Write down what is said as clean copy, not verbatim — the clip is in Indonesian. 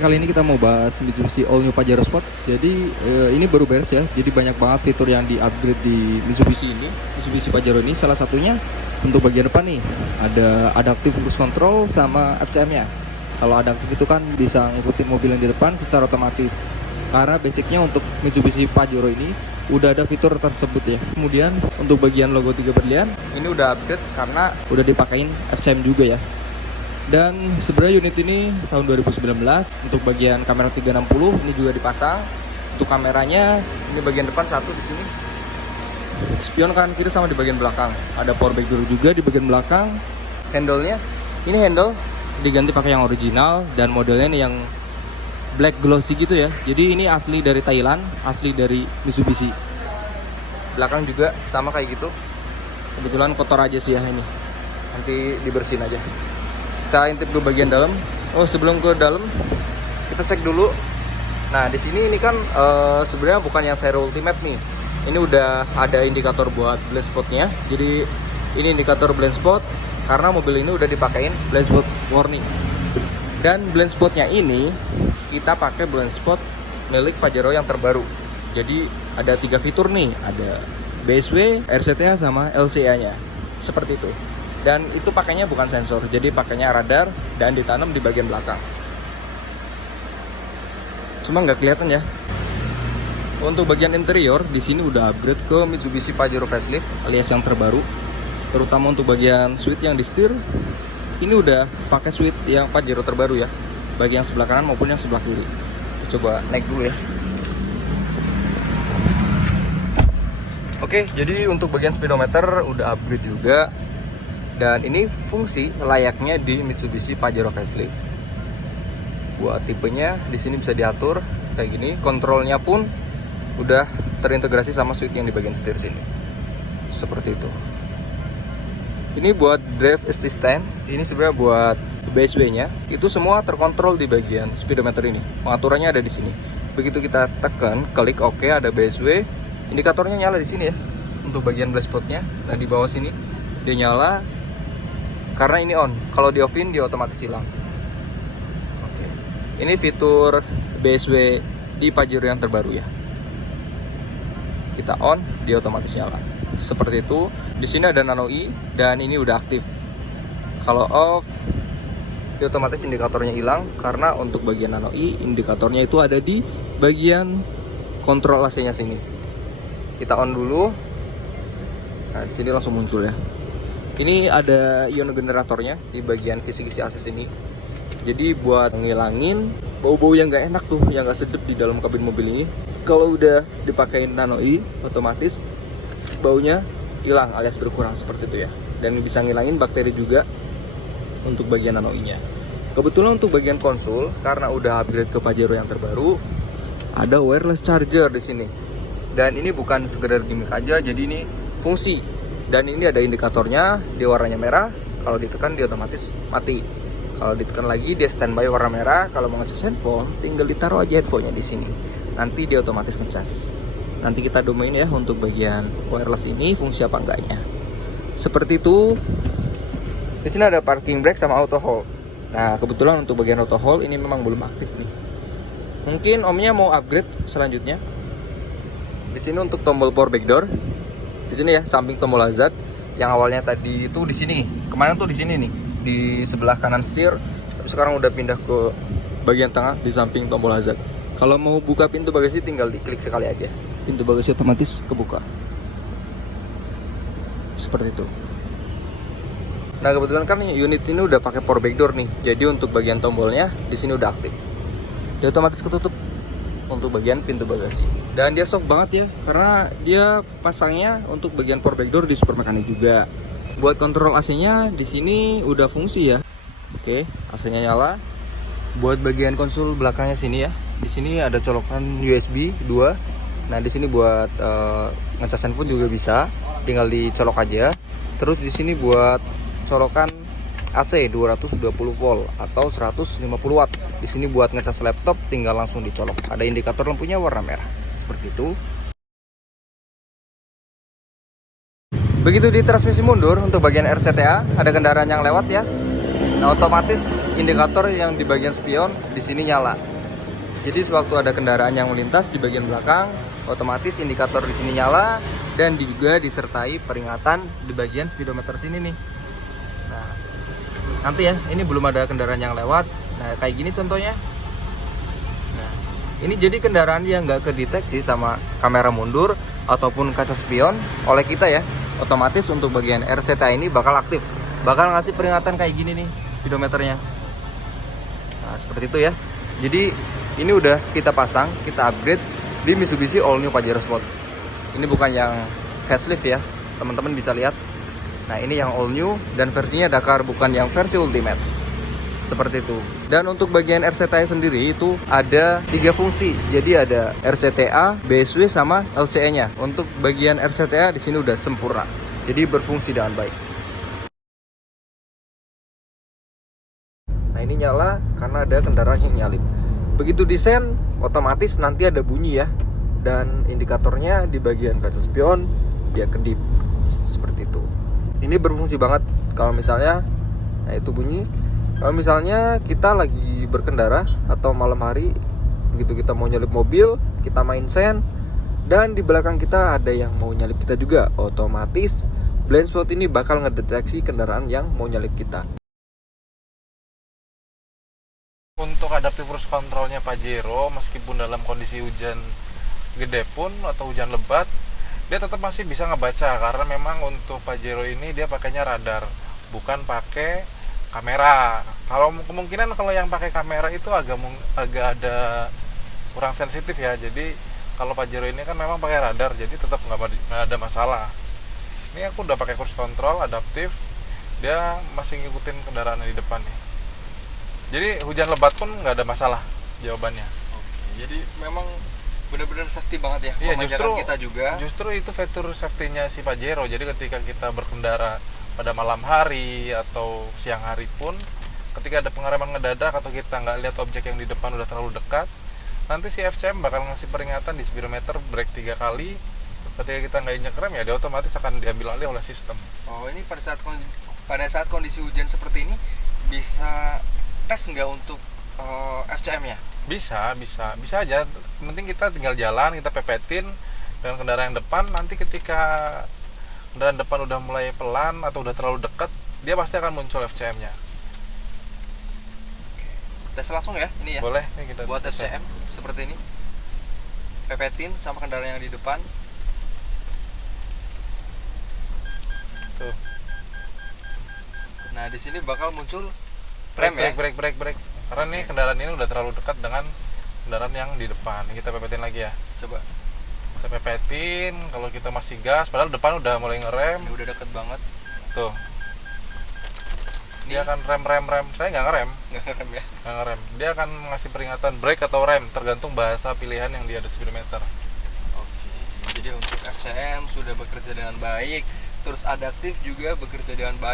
Kali ini kita mau bahas Mitsubishi All New Pajero Sport. Jadi ini baru beres ya. Jadi banyak banget fitur yang di-upgrade di Mitsubishi ini. Mitsubishi Pajero ini salah satunya untuk bagian depan nih. Ada adaptive cruise control sama FCM-nya. Kalau adaptive itu kan bisa ngikutin mobil yang di depan secara otomatis. Karena basicnya untuk Mitsubishi Pajero ini udah ada fitur tersebut ya. Kemudian untuk bagian logo 3 berlian ini udah upgrade karena udah dipakein FCM juga ya. Dan sebenarnya unit ini tahun 2019. Untuk bagian kamera 360 ini juga dipasang. Untuk kameranya ini bagian depan satu di sini. Spion kanan kiri sama di bagian belakang. Ada power back door juga di bagian belakang. Handle-nya ini handle diganti pakai yang original dan modelnya ini yang black glossy gitu ya. Jadi ini asli dari Thailand, asli dari Mitsubishi. Belakang juga sama kayak gitu. Kebetulan kotor aja sih ya ini. Nanti dibersihin aja. Kita intip ke bagian dalam. Oh, sebelum ke dalam kita cek dulu. Nah, di sini ini kan sebenarnya bukan yang seri ultimate nih. Ini udah ada indikator buat blind spotnya. Jadi ini indikator blind spot karena mobil ini udah dipakein blind spot warning. Dan blind spotnya ini kita pakai blind spot milik Pajero yang terbaru. Jadi ada 3 fitur nih, ada BSW, RCTA sama LCA-nya. Seperti itu. Dan itu pakainya bukan sensor, jadi pakainya radar dan ditanam di bagian belakang. Cuma nggak kelihatan ya. Untuk bagian interior di sini udah upgrade ke Mitsubishi Pajero facelift alias yang terbaru. Terutama untuk bagian switch yang di setir, ini udah pakai switch yang Pajero terbaru ya. Bagi yang sebelah kanan maupun yang sebelah kiri. Coba naik dulu ya. Oke, jadi untuk bagian speedometer udah upgrade juga. Dan ini fungsi layaknya di Mitsubishi Pajero facelift. Buat tipenya di sini bisa diatur kayak gini. Kontrolnya pun udah terintegrasi sama switch yang di bagian setir sini. Seperti itu. Ini buat drive assistant. Ini sebenarnya buat BSW-nya. Itu semua terkontrol di bagian speedometer ini. Pengaturannya ada di sini. Begitu kita tekan, klik OK, ada BSW. Indikatornya nyala di sini ya. Untuk bagian blind spotnya. Nah di bawah sini dia nyala. Karena ini on, kalau di off-in dia otomatis hilang. Oke. Ini fitur BSW di Pajero yang terbaru ya. Kita on, dia otomatis nyala. Seperti itu. Di sini ada Nano E dan ini udah aktif. Kalau off, dia otomatis indikatornya hilang karena untuk bagian Nano E indikatornya itu ada di bagian kontrol AC-nya sini. Kita on dulu. Nah, di sini langsung muncul ya. Ini ada ion generatornya di bagian kisi-kisi AC sini. Jadi buat ngilangin bau-bau yang nggak enak tuh, yang nggak sedap di dalam kabin mobil ini. Kalau udah dipakein Nano E, otomatis baunya hilang alias berkurang seperti itu ya. Dan bisa ngilangin bakteri juga untuk bagian Nano E-nya. Kebetulan untuk bagian konsul, karena udah upgrade ke Pajero yang terbaru, ada wireless charger di sini. Dan ini bukan sekedar gimmick aja, jadi ini fungsi. Dan ini ada indikatornya, dia warnanya merah. Kalau ditekan dia otomatis mati. Kalau ditekan lagi dia standby warna merah. Kalau mau ngecas handphone, tinggal ditaruh aja handphonenya di sini. Nanti dia otomatis ngecas. Nanti kita domain ya untuk bagian wireless ini fungsi apa enggaknya. Seperti itu. Di sini ada parking brake sama auto hold. Nah kebetulan untuk bagian auto hold ini memang belum aktif nih. Mungkin omnya mau upgrade selanjutnya. Di sini untuk tombol power back door. Di sini ya, samping tombol hazard. Yang awalnya tadi itu di sini. Kemarin tuh di sini nih, di sebelah kanan setir. Tapi sekarang udah pindah ke bagian tengah di samping tombol hazard. Kalau mau buka pintu bagasi tinggal diklik sekali aja. Pintu bagasi otomatis kebuka. Seperti itu. Nah, kebetulan kan unit ini udah pakai power back door nih. Jadi untuk bagian tombolnya di sini udah aktif. Dia otomatis ketutup untuk bagian pintu bagasi. Dan dia soft banget ya, karena dia pasangnya untuk bagian power back door di super mekanik juga. Buat kontrol AC-nya di sini udah fungsi ya. Oke, AC-nya nyala. Buat bagian konsul belakangnya sini ya. Di sini ada colokan USB 2. Nah, di sini buat ngecas handphone juga bisa, tinggal dicolok aja. Terus di sini buat colokan AC 220 volt atau 150 watt. Di sini buat ngecas laptop tinggal langsung dicolok. Ada indikator lampunya warna merah. Seperti itu. Begitu di transmisi mundur untuk bagian RCTA, ada kendaraan yang lewat ya. Nah, otomatis indikator yang di bagian spion di sini nyala. Jadi sewaktu ada kendaraan yang melintas di bagian belakang, otomatis indikator di sini nyala dan juga disertai peringatan di bagian speedometer sini nih. Nah, nanti ya, ini belum ada kendaraan yang lewat. Nah, kayak gini contohnya. Nah, ini jadi kendaraan yang nggak kedeteksi sama kamera mundur ataupun kaca spion oleh kita ya. Otomatis untuk bagian RCTI ini bakal aktif, bakal ngasih peringatan kayak gini nih speedometernya. Nah, seperti itu ya. Jadi ini udah kita pasang, kita upgrade di Mitsubishi All New Pajero Sport. Ini bukan yang facelift ya, teman-teman bisa lihat. Nah, ini yang all new dan versinya Dakar, bukan yang versi Ultimate. Seperti itu. Dan untuk bagian RCTI sendiri itu ada 3 fungsi. Jadi ada RCTA, BSW sama LCE-nya. Untuk bagian RCTA di sini udah sempurna. Jadi berfungsi dengan baik. Nah, ini nyala karena ada kendaraan yang nyalip. Begitu desain, otomatis nanti ada bunyi ya. Dan indikatornya di bagian kaca spion dia kedip. Seperti itu. Ini berfungsi banget kalau misalnya, nah itu bunyi. Kalau misalnya kita lagi berkendara atau malam hari, begitu kita mau nyalip mobil, kita main sen, dan di belakang kita ada yang mau nyalip kita juga, otomatis blind spot ini bakal ngedeteksi kendaraan yang mau nyalip kita. Untuk adaptive cruise controlnya Pajero, meskipun dalam kondisi hujan gede pun atau hujan lebat, dia tetap masih bisa ngebaca, karena memang untuk Pajero ini dia pakainya radar, bukan pakai kamera. Kalau kemungkinan kalau yang pakai kamera itu agak ada kurang sensitif ya. Jadi kalau Pajero ini kan memang pakai radar, jadi tetap nggak ada masalah. Ini aku udah pakai cruise control adaptif, dia masih ngikutin kendaraan di depan nih. Jadi hujan lebat pun nggak ada masalah jawabannya. Oke, jadi memang benar-benar safety banget ya. Iya, justru kita juga. Justru itu fitur safety-nya si Pajero. Jadi ketika kita berkendara pada malam hari atau siang hari pun, ketika ada pengereman ngedadak atau kita nggak lihat objek yang di depan udah terlalu dekat, nanti si FCM bakal ngasih peringatan di speedometer, brake 3 kali. Ketika kita nggak injek rem ya dia otomatis akan diambil alih oleh sistem. Oh, ini pada saat kondisi hujan seperti ini bisa tes nggak untuk FCM ya? Bisa aja. Penting kita tinggal jalan, kita pepetin dengan kendaraan yang depan. Nanti ketika kendaraan depan udah mulai pelan atau udah terlalu dekat, dia pasti akan muncul FCM-nya. Tes langsung ya, ini ya. Boleh, ini kita buat tes. FCM seperti ini. Pepetin sama kendaraan yang di depan. Tuh. Nah, di sini bakal muncul rem ya. Break. Karena nih kendaraan ini udah terlalu dekat dengan kendaraan yang di depan. Ini kita pepetin lagi ya. Coba. Kita pepetin, kalau kita masih gas, padahal depan udah mulai ngerem. Ini udah deket banget. Tuh. Dia akan rem. Saya nggak ngerem. Nggak ngerem ya. Nggak ngerem. Dia akan ngasih peringatan brake atau rem, tergantung bahasa pilihan yang dia ada di speedometer. Oke. Jadi untuk FCM sudah bekerja dengan baik, terus adaptif juga bekerja dengan baik.